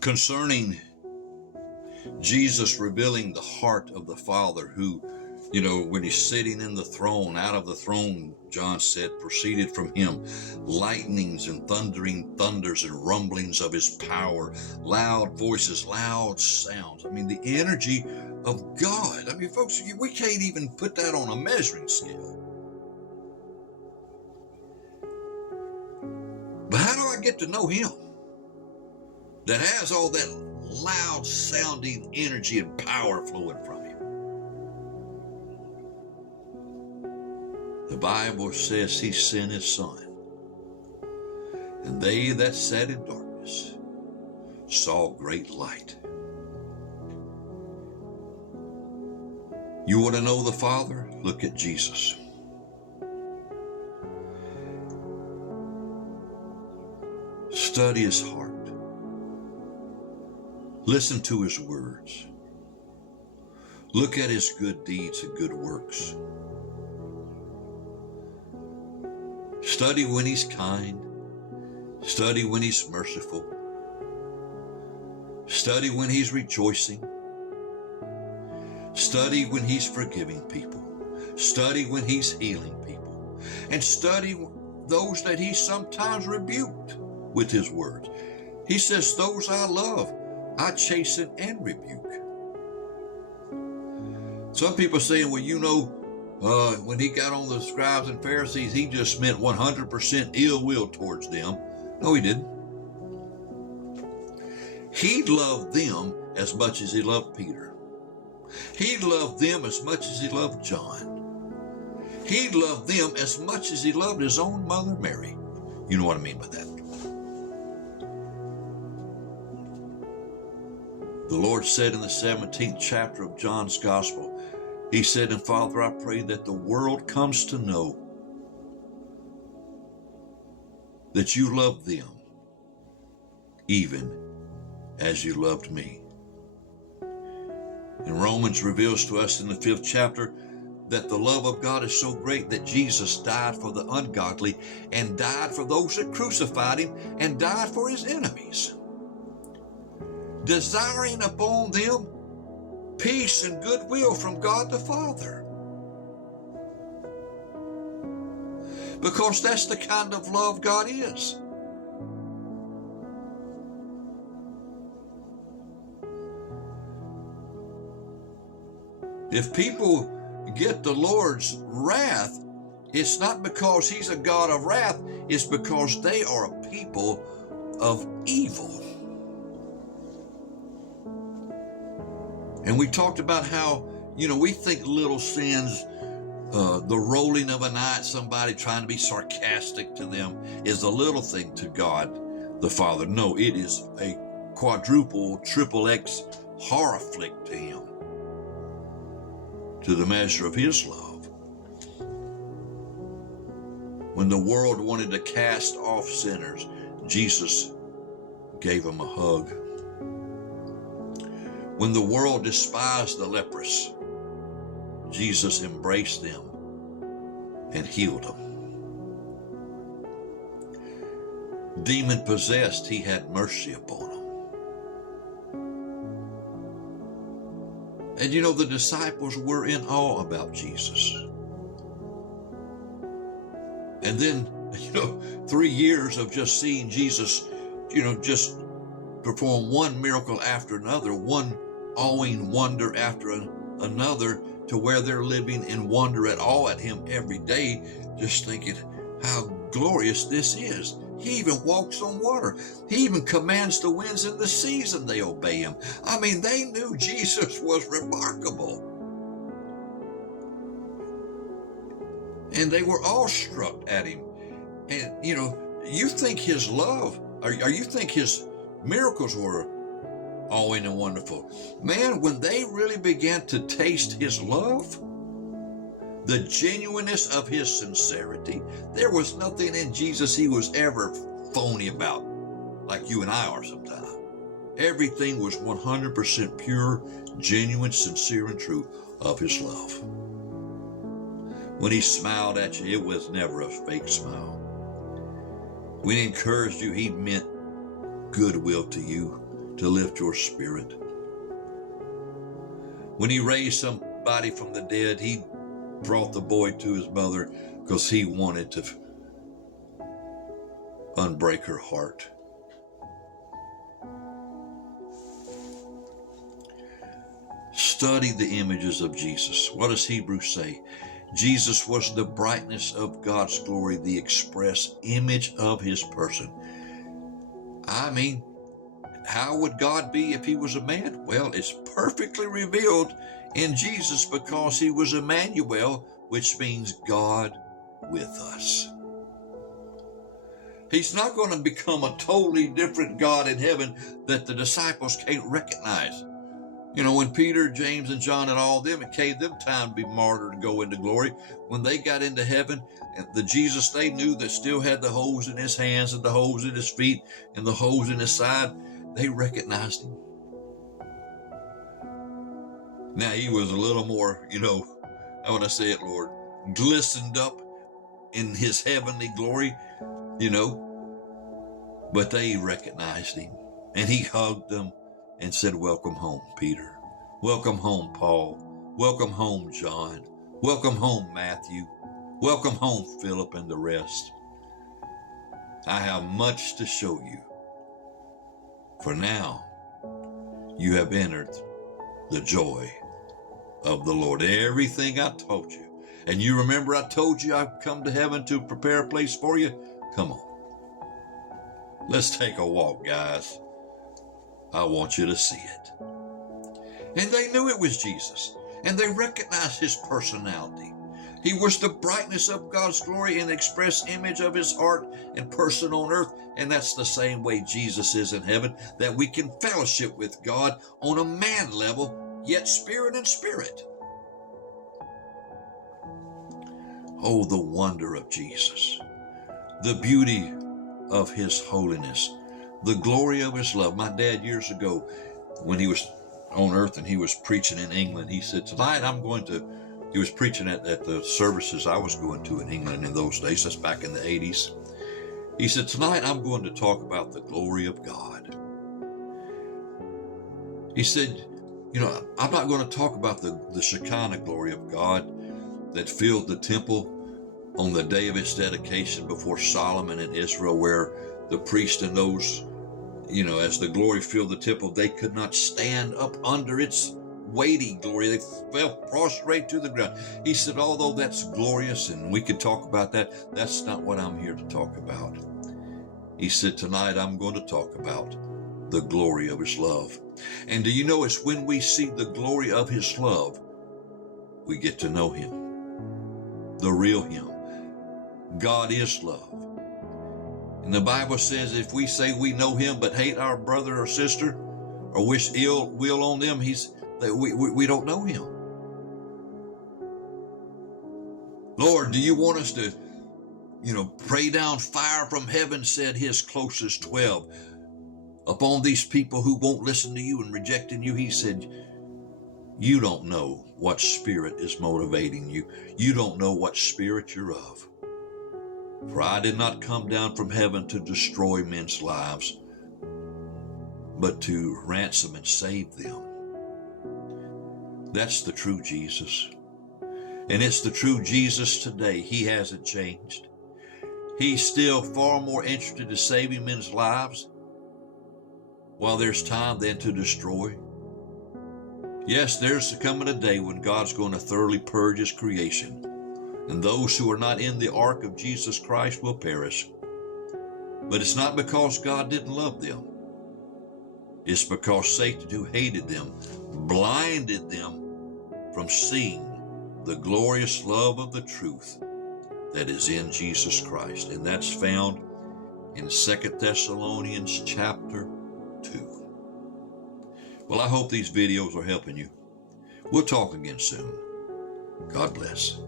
concerning Jesus revealing the heart of the Father, who, when he's sitting in the throne, out of the throne, John said, proceeded from him lightnings and thundering thunders and rumblings of his power, loud voices, loud sounds. I mean, the energy of God. I mean, folks, we can't even put that on a measuring scale. But how do I get to know him that has all that loud sounding energy and power flowing from him? The Bible says he sent his son, and they that sat in darkness saw great light. You want to know the Father? Look at Jesus. Study his heart. Listen to his words. Look at his good deeds and good works. Study when he's kind. Study when he's merciful. Study when he's rejoicing. Study when he's forgiving people. Study when he's healing people. And study those that he sometimes rebuked with his words. He says, those I love, I chasten and rebuke. Some people saying, well, when he got on the scribes and Pharisees, he just meant 100% ill will towards them. No, he didn't. He loved them as much as he loved Peter. He loved them as much as he loved John. He loved them as much as he loved his own mother, Mary. You know what I mean by that. The Lord said in the 17th chapter of John's Gospel, he said, and Father, I pray that the world comes to know that you love them even as you loved me. And Romans reveals to us in the 5th chapter that the love of God is so great that Jesus died for the ungodly and died for those that crucified him and died for his enemies, desiring upon them peace and goodwill from God the Father. Because that's the kind of love God is. If people get the Lord's wrath, it's not because he's a God of wrath, it's because they are a people of evil. And we talked about how, we think little sins, the rolling of an eye at somebody trying to be sarcastic to them is a little thing to God the Father. No, it is a quadruple, triple X horror flick to him, to the measure of his love. When the world wanted to cast off sinners, Jesus gave them a hug. When the world despised the leprous, Jesus embraced them and healed them. Demon possessed, he had mercy upon them. And the disciples were in awe about Jesus. And then, 3 years of just seeing Jesus, just perform one miracle after another, one awing wonder after another, to where they're living in wonder at awe at him every day, just thinking how glorious this is. He even walks on water. He even commands the winds and the seas and they obey him. I mean, they knew Jesus was remarkable. And they were awestruck at him. And, you think his love, or you think his miracles were awing and wonderful. Man, when they really began to taste his love, the genuineness of his sincerity, there was nothing in Jesus he was ever phony about, like you and I are sometimes. Everything was 100% pure, genuine, sincere, and true of his love. When he smiled at you, it was never a fake smile. When he encouraged you, he meant goodwill to you, to lift your spirit. When he raised somebody from the dead, he brought the boy to his mother because he wanted to unbreak her heart. Study the images of Jesus. What does Hebrews say? Jesus was the brightness of God's glory, the express image of his person. I mean, how would God be if he was a man? Well, it's perfectly revealed in Jesus because he was Emmanuel, which means God with us. He's not going to become a totally different God in heaven that the disciples can't recognize. You know, when Peter, James, and John and all them, it gave them time to be martyred and go into glory. When they got into heaven, and the Jesus they knew that still had the holes in his hands and the holes in his feet and the holes in his side, they recognized him. Now, he was a little more, how would I say it, Lord, glistened up in his heavenly glory, but they recognized him. And he hugged them and said, "Welcome home, Peter. Welcome home, Paul. Welcome home, John. Welcome home, Matthew. Welcome home, Philip and the rest. I have much to show you. For now, you have entered the joy of the Lord." Everything I taught you. And you remember I told you I've come to heaven to prepare a place for you? Come on. Let's take a walk, guys. I want you to see it. And they knew it was Jesus, and they recognized his personality. He was the brightness of God's glory and express image of his heart and person on earth. And that's the same way Jesus is in heaven, that we can fellowship with God on a man level, yet spirit and spirit. Oh, the wonder of Jesus, the beauty of his holiness, the glory of his love. My dad years ago, when he was on earth and he was preaching in England, he said, tonight he was preaching at the services I was going to in England in those days, that's back in the 80s. He said, tonight I'm going to talk about the glory of God. He said, I'm not going to talk about the Shekinah glory of God that filled the temple on the day of its dedication before Solomon and Israel, where the priest and those, as the glory filled the temple, they could not stand up under its weighty glory. They fell prostrate to the ground. He said, although that's glorious and we could talk about that, that's not what I'm here to talk about. He said, tonight I'm going to talk about the glory of his love. And do you know, it's when we see the glory of his love, we get to know him, the real him. God is love. And the Bible says if we say we know him but hate our brother or sister or wish ill will on them, we don't know him. Lord, do you want us to, pray down fire from heaven, said his closest 12, upon these people who won't listen to you and rejecting you? He said, you don't know what spirit is motivating you. You don't know what spirit you're of. For I did not come down from heaven to destroy men's lives, but to ransom and save them. That's the true Jesus. And it's the true Jesus today. He hasn't changed. He's still far more interested in saving men's lives while there's time than to destroy. Yes, there's coming a day when God's going to thoroughly purge his creation, and those who are not in the ark of Jesus Christ will perish. But it's not because God didn't love them. It's because Satan, who hated them, blinded them from seeing the glorious love of the truth that is in Jesus Christ. And that's found in 2 Thessalonians chapter 2. Well, I hope these videos are helping you. We'll talk again soon. God bless.